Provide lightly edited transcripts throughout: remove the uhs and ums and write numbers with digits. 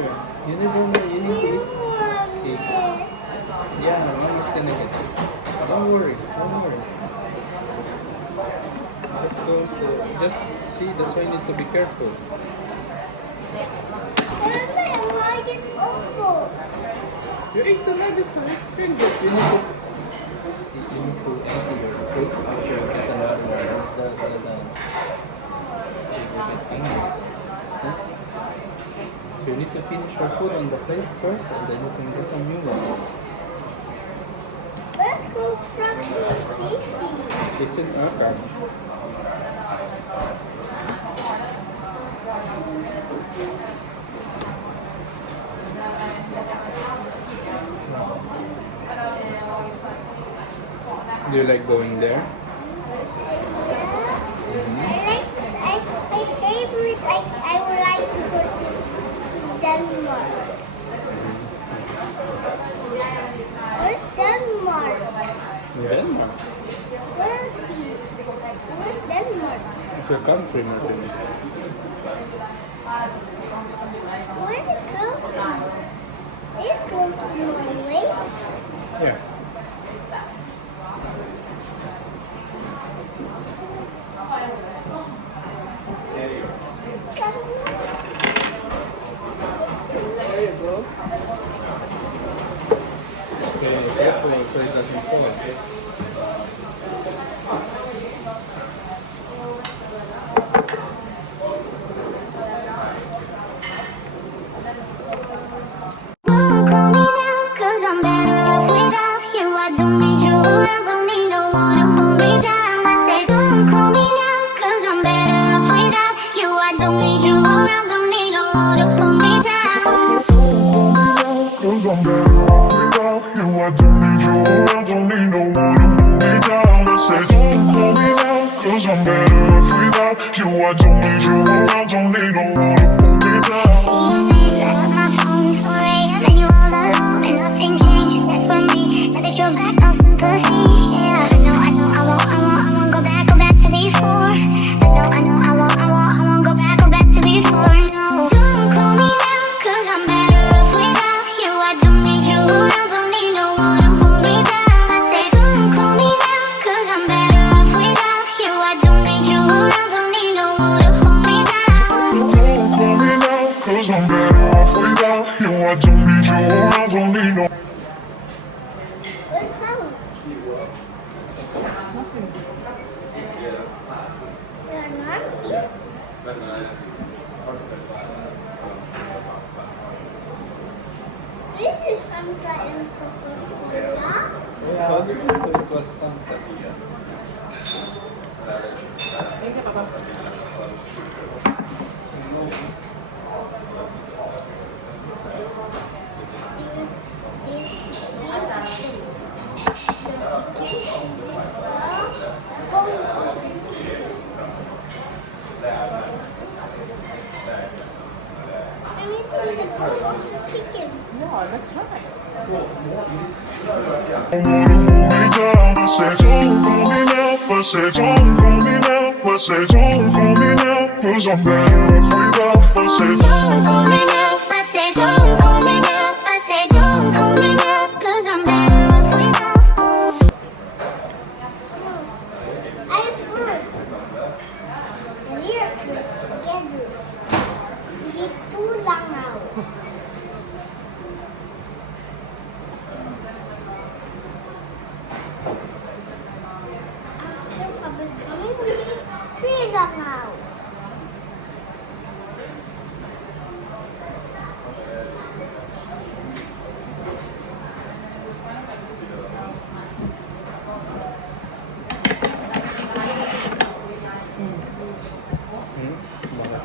You need to eat. Yeah, mommy's gonna get you. Don't worry. Just see, that's why you need to be careful. You ate the nuggets, huh? You need to empty your fruits after you get another one. You will get angry. Huh? So you need to finish your food on the plate first, and then you can get a new one. It's in our car. Do you like going there? My favorite, I would like to go to Denmark. Where's Denmark? Denmark? Where's Denmark? It's a country, Martin. Where's it close to? It's close to Norway. Yeah. There you go. Okay, careful so it doesn't fall. Say don't call me now, but say don't call me now, cause I'm better off without. But say don't call me now, but say don't call me now, but say don't call me now, cause I'm better off without. I'm first. We're together. We two lang now. Three lang now.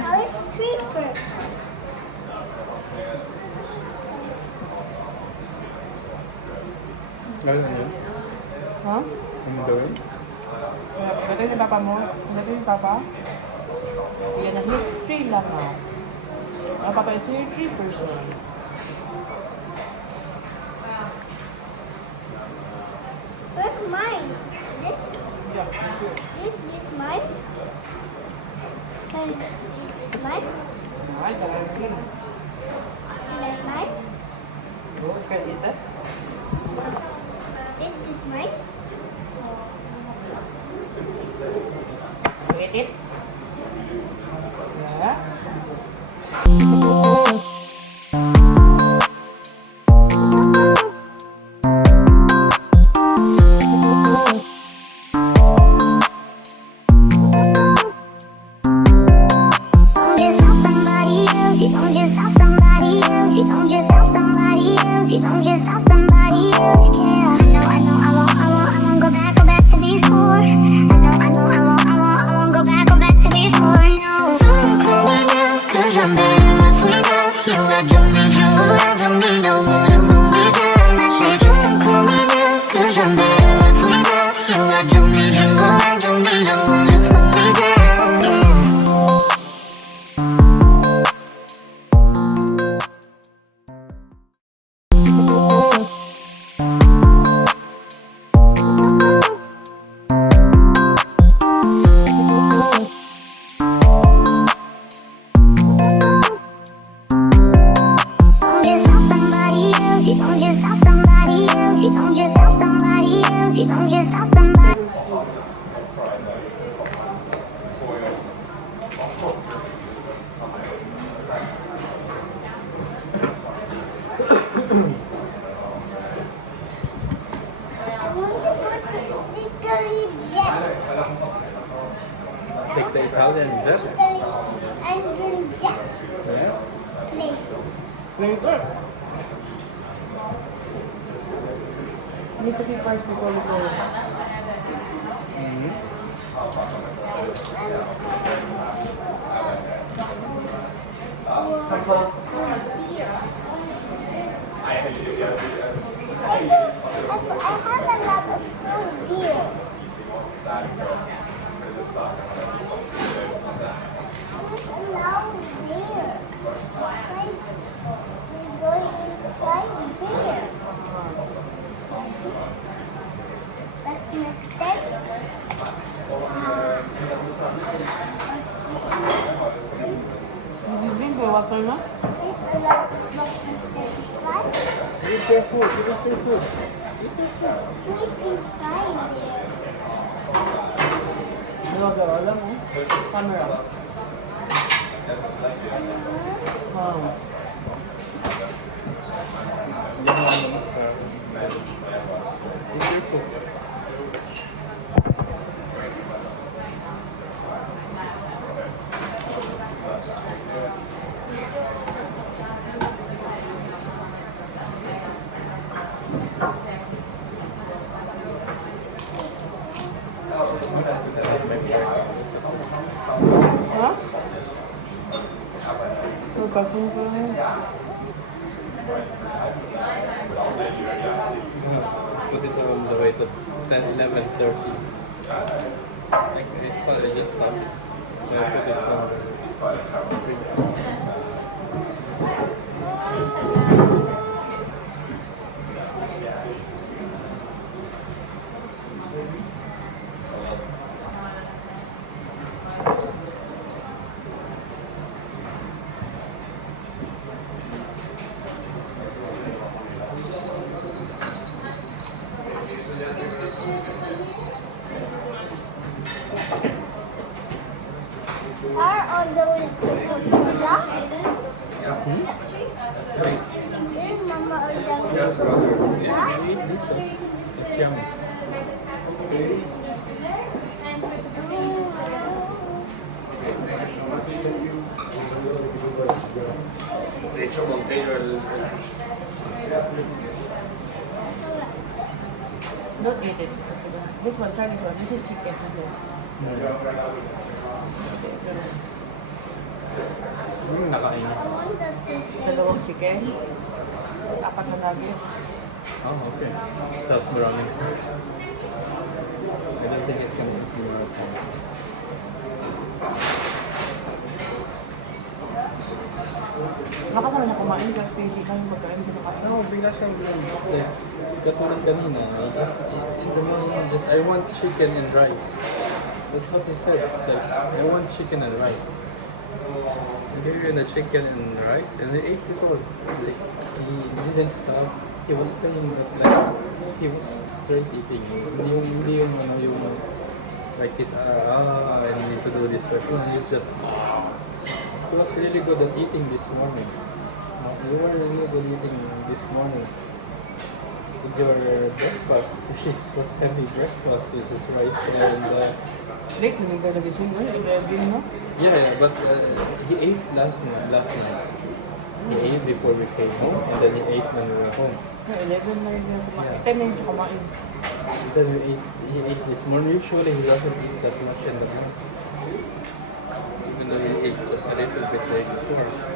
Now it's three first. Ano yun? Ha? Ano doing? Ito yung papa mo? Ito yung papa? Yan na, here, 3 lang ha. Ang papa is here, 3 person. Where's mine? This? Yeah, it's here. This mine? And this mine? Ay, dalawa yun. mine. Can you eat it? This is mine. You eat it? Yeah. I want to go to Italy jet. Take the Italian jet. Italy engine jet. Yeah. Plane. Very good. You need to be first before we go. Mm-hmm. I have a lot of food here. Allow there. We're going inside there. That's next step. Did you drink the water, no? It's a lot of what? Eat your food. Eat your food. Wait inside there. Gagawa lang, oh. Camera. Wow. Eat your food. Ha? Pagpapin ko lang. Put it all the way to 10, 11:30. Like this one, I just stopped. So I put it on the screen. Are on the way to Coca-Cola? Is Mama on the way to Coca-Cola? You eat this one. It's yummy. De hecho, monté yo el Don't eat it. This one, try this one. This is chicken. Nakain. I want the chicken. Dalawang chicken. 4 na nuggets. Oh, okay. That's browning snacks. I don't think it's gonna eat more time. Nakasama niya kumain kasi hindi kami magkain pinakain. No, bigla siyang like, katulad kanina. In the morning, I want chicken and rice. That's what he said. Like, I want chicken and rice. I gave him the chicken and rice, and he ate it all. Like, he didn't stop. He was playing, but like, he was straight eating. Hindi yung, ano, yung, like his, I need to do this first. No, he was just, he was really good at eating this morning. You were really good eating this morning. With your breakfast, which was heavy breakfast, which is rice and, Late, hindi ka nagising. Ano, 11 mo? yeah, but he ate last night. He ate before we came home, and then he ate when we were home. 11 na yun. Yeah. 10 minutes kumain. And then he ate this morning. Usually he doesn't eat that much in the morning. Even though he ate just a little bit late before.